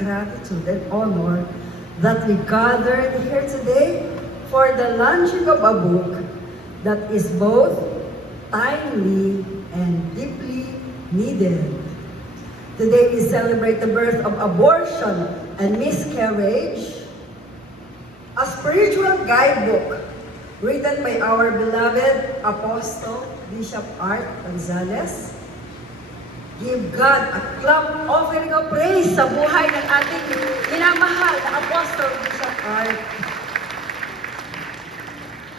gratitude and honor that we gathered here today for the launching of a book that is both timely and deeply needed. Today we celebrate the birth of abortion and miscarriage, a spiritual guidebook written by our beloved Apostle Bishop Art Gonzalez. Give God a clap offering of praise sa buhay ng ating minamahal na Apostle Bishop Art.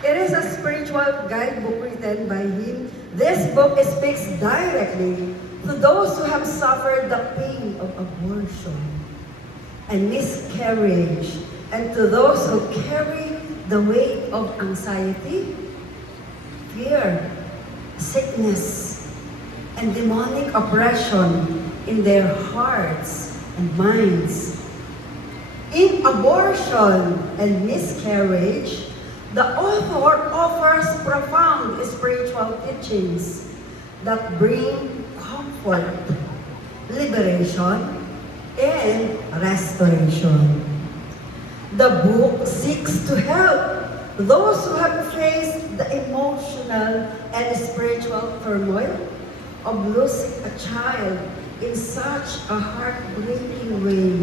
It is a spiritual guidebook written by him. This book speaks directly to those who have suffered the pain of abortion and miscarriage, and to those who carry the weight of anxiety, fear, sickness, and demonic oppression in their hearts and minds. In abortion and miscarriage, the author offers profound spiritual teachings that bring comfort, liberation, and restoration. The book seeks to help those who have faced the emotional and spiritual turmoil of losing a child in such a heartbreaking way,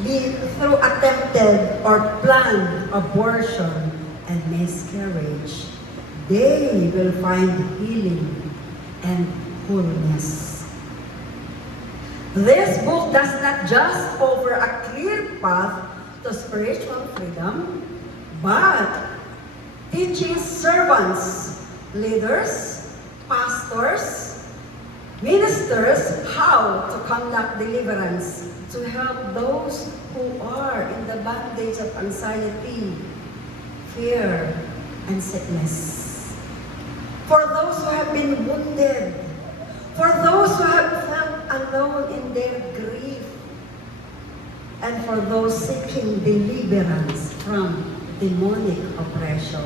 be it through attempted or planned abortion and miscarriage. They will find healing and wholeness. This book does not just offer a clear path to spiritual freedom, but teaches servants, leaders, pastors, ministers how to conduct deliverance to help those who are in the bondage of anxiety, fear, and sickness. For those who have been wounded, for those who have felt alone in their grief, and for those seeking deliverance from demonic oppression.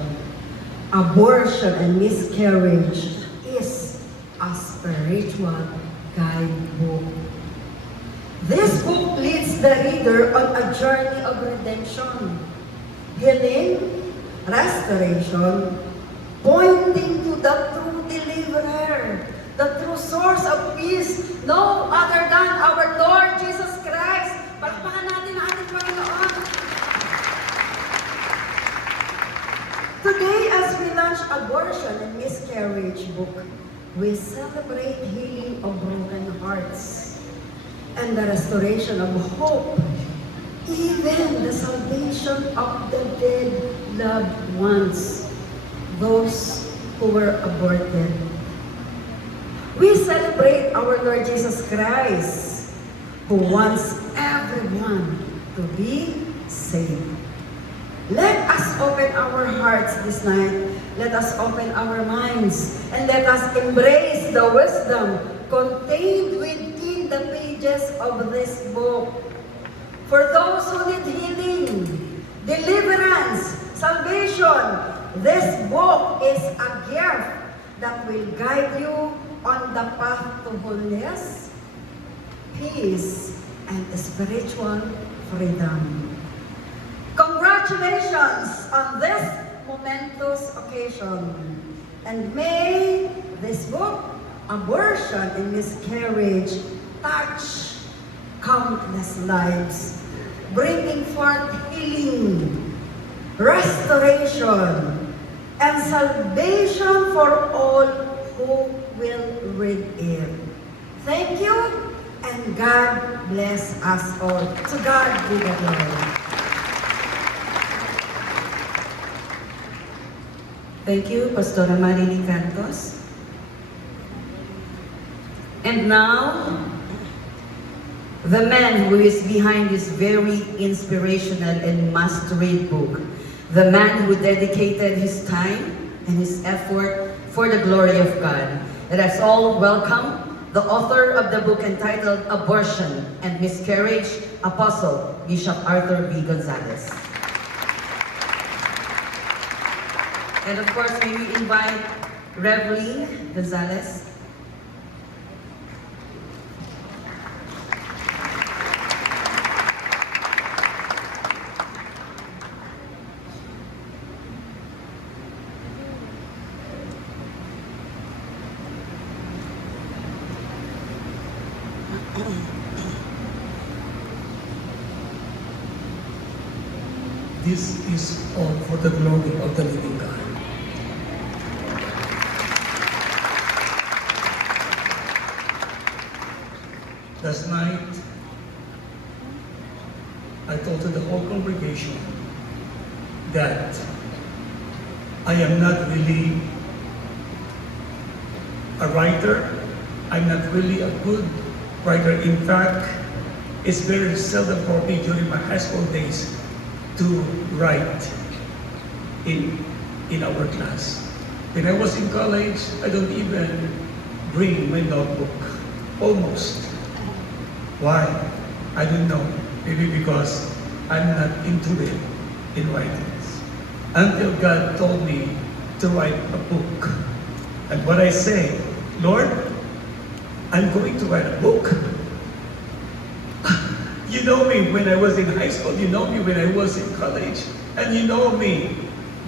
Abortion and miscarriage is a spiritual guidebook. This book leads the reader on a journey of redemption, healing, restoration, pointing to the true deliverer, the true source of peace, no other than our Lord Jesus Christ. Palakpakan natin ang ating Panginoon. Today, as we launch abortion and miscarriage book, we celebrate healing of broken hearts and the restoration of hope, even the salvation of the dead loved ones, those who were aborted. We celebrate our Lord Jesus Christ, who wants everyone to be saved. Let us open our hearts this night. Let us open our minds, and let us embrace the wisdom contained within the pages of this book. For those who need healing, deliverance, salvation, this book is a gift that will guide you on the path to wholeness, peace, and spiritual freedom. Congratulations on this momentous occasion, and may this book, Abortion and Miscarriage, touch countless lives, bringing forth healing, restoration, and salvation for all who will read it. Thank you, and God bless us all. To God be the glory. Thank you, Pastora Marilyn Cantos. And now, the man who is behind this very inspirational and must-read book, the man who dedicated his time and his effort for the glory of God. Let us all welcome the author of the book entitled Abortion and Miscarriage, Apostle Bishop Arthur V. Gonzalez. And of course, may we invite Reverend Gonzalez. This is all for the glory of the living God. Last night, I told to the whole congregation that I am not really a writer. I'm not really a good writer. In fact, it's very seldom for me during my high school days to write in our class. When I was in college, I don't even bring my notebook. Almost. Why? I don't know. Maybe because I'm not into it in writings. Until God told me to write a book. And what I say, Lord, I'm going to write a book. You know me when I was in high school, you know me when I was in college, and you know me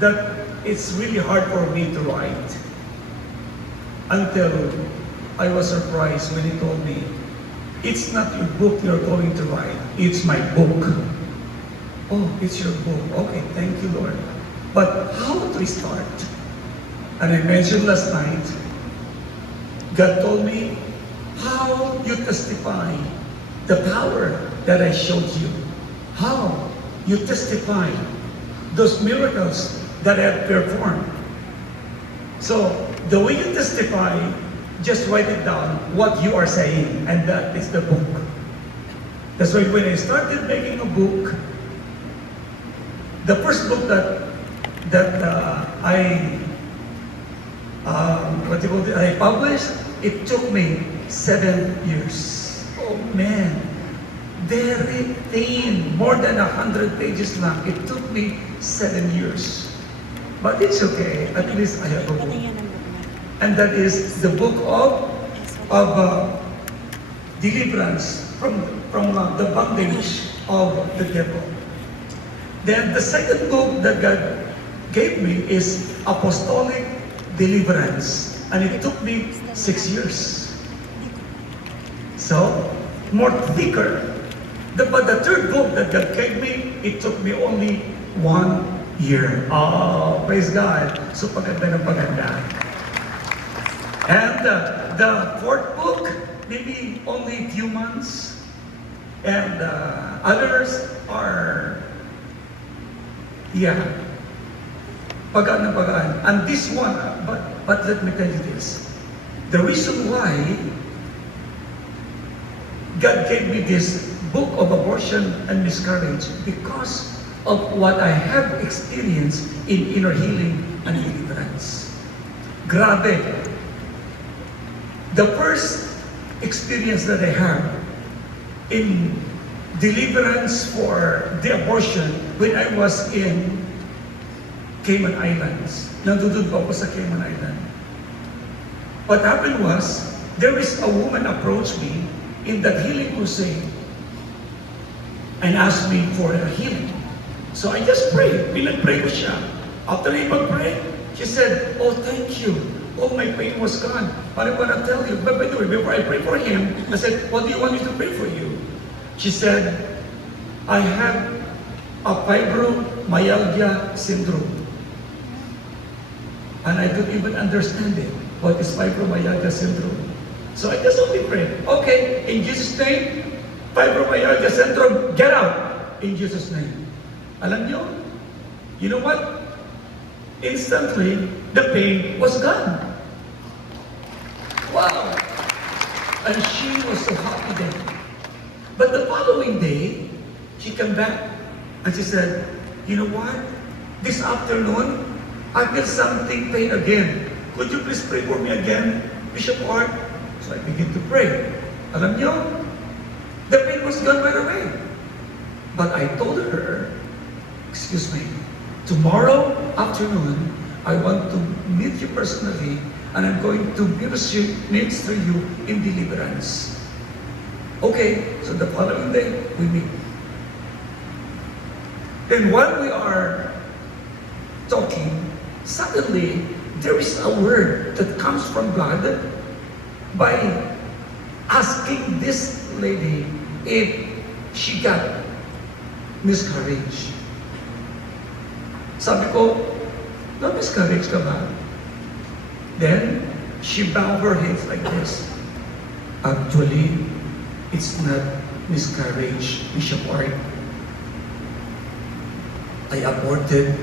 that it's really hard for me to write. Until I was surprised when he told me, it's not your book you're going to write, it's my book. Oh, it's your book. Okay, thank you, Lord. But how to start? And I mentioned last night, God told me how you testify the power that I showed you. How you testify those miracles that I have performed. So, the way you testify, just write it down, what you are saying, and that is the book. That's why when I started making a book, the first book that I published, it took me 7 years. Oh man, very thin, more than 100 pages long. It took me 7 years. But it's okay, at least I have a book. And that is the book of deliverance from the bondage of the devil. Then the second book that God gave me is Apostolic Deliverance. And it took me 6 years. So, more thicker. But the third book that God gave me, it took me only 1 year. Oh, praise God. So paganda ng paganda. And the fourth book, maybe only a few months. And others are, pagaan ng pagaan. And this one, but let me tell you this. The reason why God gave me this book of abortion and miscarriage, because of what I have experienced in inner healing and deliverance. Grabe. The first experience that I have in deliverance for the abortion when I was in Cayman Islands. Nandun po ako sa Cayman Island. What happened was, there is a woman approached me in that healing crusade and asked me for a healing. So I just prayed. Pinag-pray ko siya. After I pag-pray, she said, oh, thank you. Oh, my pain was gone. But I want to tell you, but by the way, before I pray for him, I said, what do you want me to pray for you? She said, I have a fibromyalgia syndrome. And I don't even understand it. What is fibromyalgia syndrome? So I just only prayed, okay, in Jesus' name, fibromyalgia syndrome, get out! In Jesus' name. Alam nyo, you know what? Instantly, the pain was gone. Wow! And she was so happy then. But the following day, she came back and she said, you know what? This afternoon, I feel something pain again. Could you please pray for me again, Bishop Art? So I began to pray. Alam nyo, the pain was gone right away. But I told her, excuse me, tomorrow afternoon, I want to meet you personally and I'm going to minister you in deliverance. Okay, so the following day, we meet. Then while we are talking, suddenly, there is a word that comes from God by asking this lady if she got miscarriage. Sabi ko, na-miscarriage ka ba? Then, she bowed her head like this. Actually, it's not miscarriage, Bishop Art. I aborted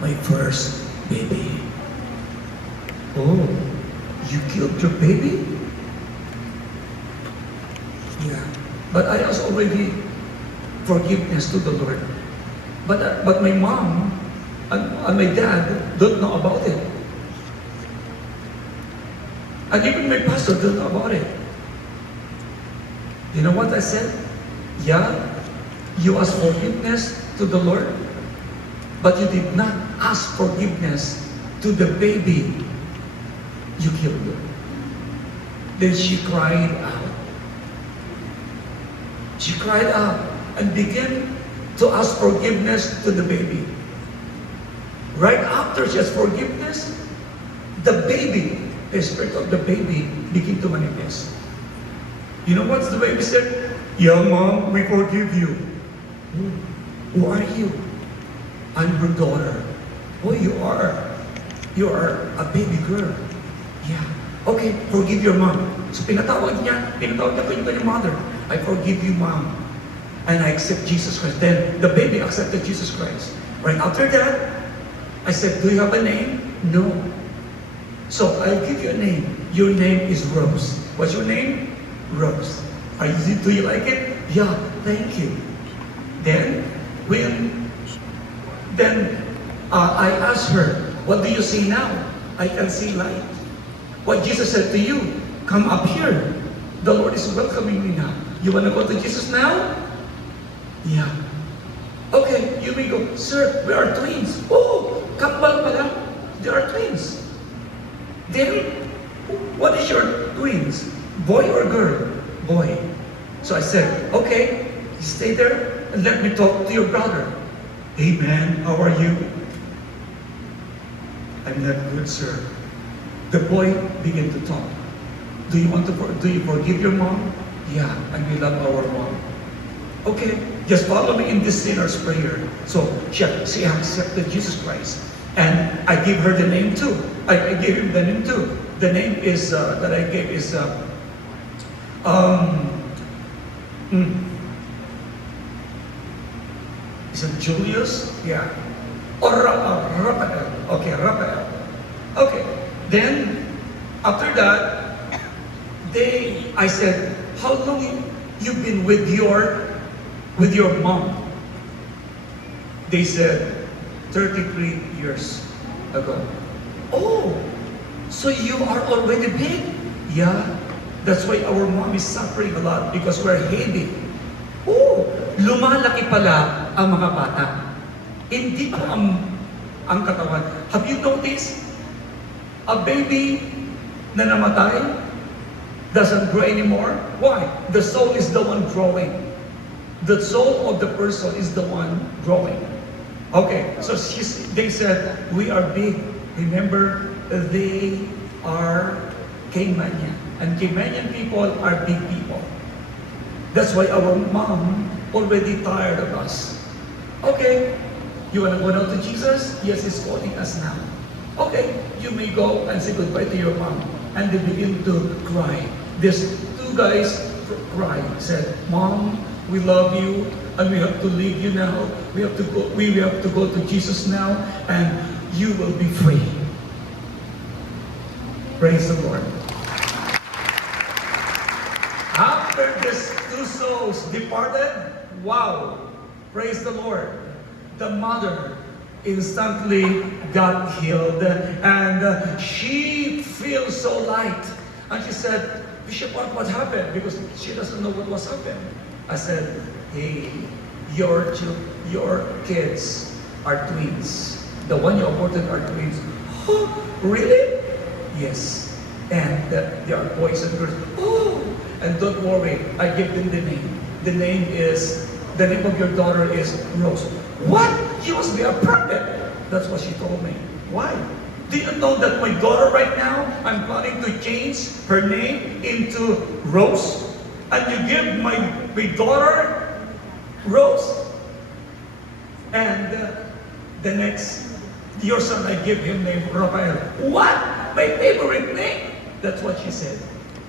my first baby. Oh, you killed your baby? Yeah, but I asked already forgiveness to the Lord. But my mom and my dad don't know about it. And even my pastor don't know about it. You know what I said? Yeah, you asked forgiveness to the Lord, but you did not ask forgiveness to the baby you killed. Then she cried out. She cried out and began to ask forgiveness to the baby. Right after she asked forgiveness, the baby, the spirit of the baby began to manifest. You know what the baby said? Yeah, Mom, we forgive you. Who are you? I'm your daughter. Oh, you are. You are a baby girl. Yeah. Okay, forgive your mom. So pinatawag niya ko yung kanyang mother. I forgive you, Mom. And I accept Jesus Christ. Then the baby accepted Jesus Christ. Right after that, I said, do you have a name? No. So I'll give you a name. Your name is Rose. What's your name? Rose. Do you like it? Yeah, thank you. Then, I asked her, what do you see now? I can see light. What Jesus said to you, come up here. The Lord is welcoming me now. You want to go to Jesus now? Yeah. Okay, you may go. Sir, we are twins. Oh, kapal pala. They are twins. Then, what is your twins? Boy or girl? Boy. So I said, okay, stay there and let me talk to your brother. Hey man, how are you? I'm not good, sir. The boy began to talk. Do you forgive your mom? Yeah, and we love our mom. Okay, just follow me in this sinner's prayer. So she accepted Jesus Christ. And I give her the name too. I gave him the name too. The name is, that I gave is, is it Julius? Yeah. Or Raphael. Okay, Raphael. Okay. Then, after that, I said, how long you've been with your mom? They said, 33 years ago. Oh, so you are already big? Yeah, that's why our mom is suffering a lot because we're heavy. Oh, lumalaki pala ang mga bata. Hindi po ang katawan. Have you noticed? A baby na namatay doesn't grow anymore. Why? The soul is the one growing. The soul of the person is the one growing. Okay, so they said, we are big. Remember, they are Caymanian. And Caymanian people are big people. That's why our mom already tired of us. Okay, you want to go now to Jesus? Yes, he's calling us now. Okay, you may go and say goodbye to your mom. And they begin to cry. These two guys cried, said, Mom, we love you, and we have to leave you now. We have to go to Jesus now, and you will be free. Praise the Lord. After these two souls departed, wow, praise the Lord. The mother instantly got healed, and she feels so light. And she said, Bishop, what happened? Because she doesn't know what was happened. I said, hey, your kids are twins. The one you aborted are twins. Oh, really? Yes. And they are boys and girls. Oh, and don't worry, I give them the name. The name of your daughter is Rose. What? You must be a prophet. That's what she told me. Why? Do you know that my daughter right now, I'm planning to change her name into Rose? and you give my daughter Rose, and the next, your son, I give him name Rafael. What? My favorite name? That's what she said.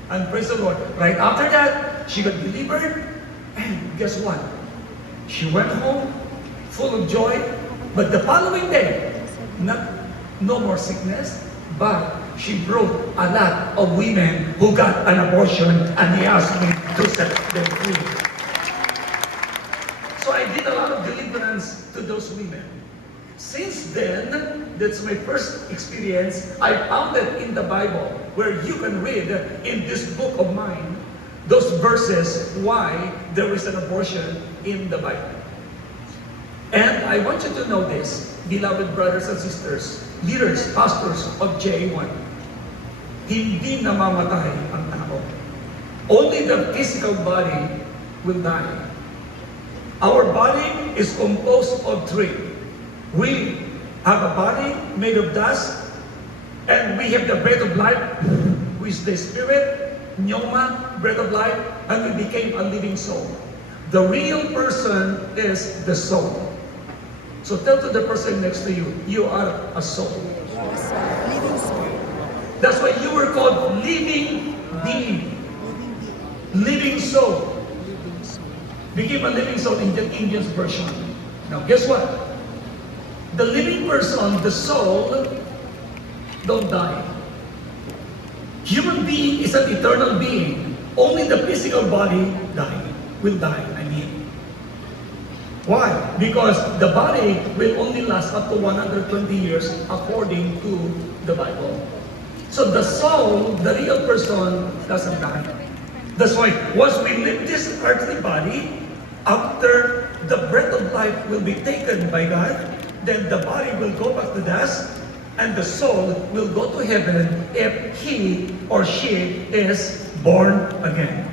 And praise the Lord. Right after that, she got delivered, and guess what? She went home full of joy, but the following day, no more sickness, but she brought a lot of women who got an abortion, and he asked me to set them free. So I did a lot of deliverance to those women. Since then, that's my first experience. I found it in the Bible, where you can read in this book of mine, those verses why there is an abortion in the Bible. And I want you to know this, beloved brothers and sisters, leaders, pastors of J1. Hindi namamatay ang tao. Only the physical body will die. Our body is composed of three. We have a body made of dust, and we have the breath of life, which is the spirit, pneuma, breath of life, and we became a living soul. The real person is the soul. So tell to the person next to you, you are a soul. Living soul. That's why you were called living being. Living soul. Became a living soul in the Indian's version. Now guess what? The living person, the soul, don't die. Human being is an eternal being. Only the physical body will die. Why? Because the body will only last up to 120 years according to the Bible. So the soul, the real person, doesn't die. That's why once we leave this earthly body, after the breath of life will be taken by God, then the body will go back to dust, and the soul will go to heaven if he or she is born again.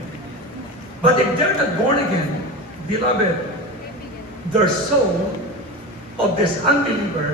But if they're not born again, beloved, their soul of this unbeliever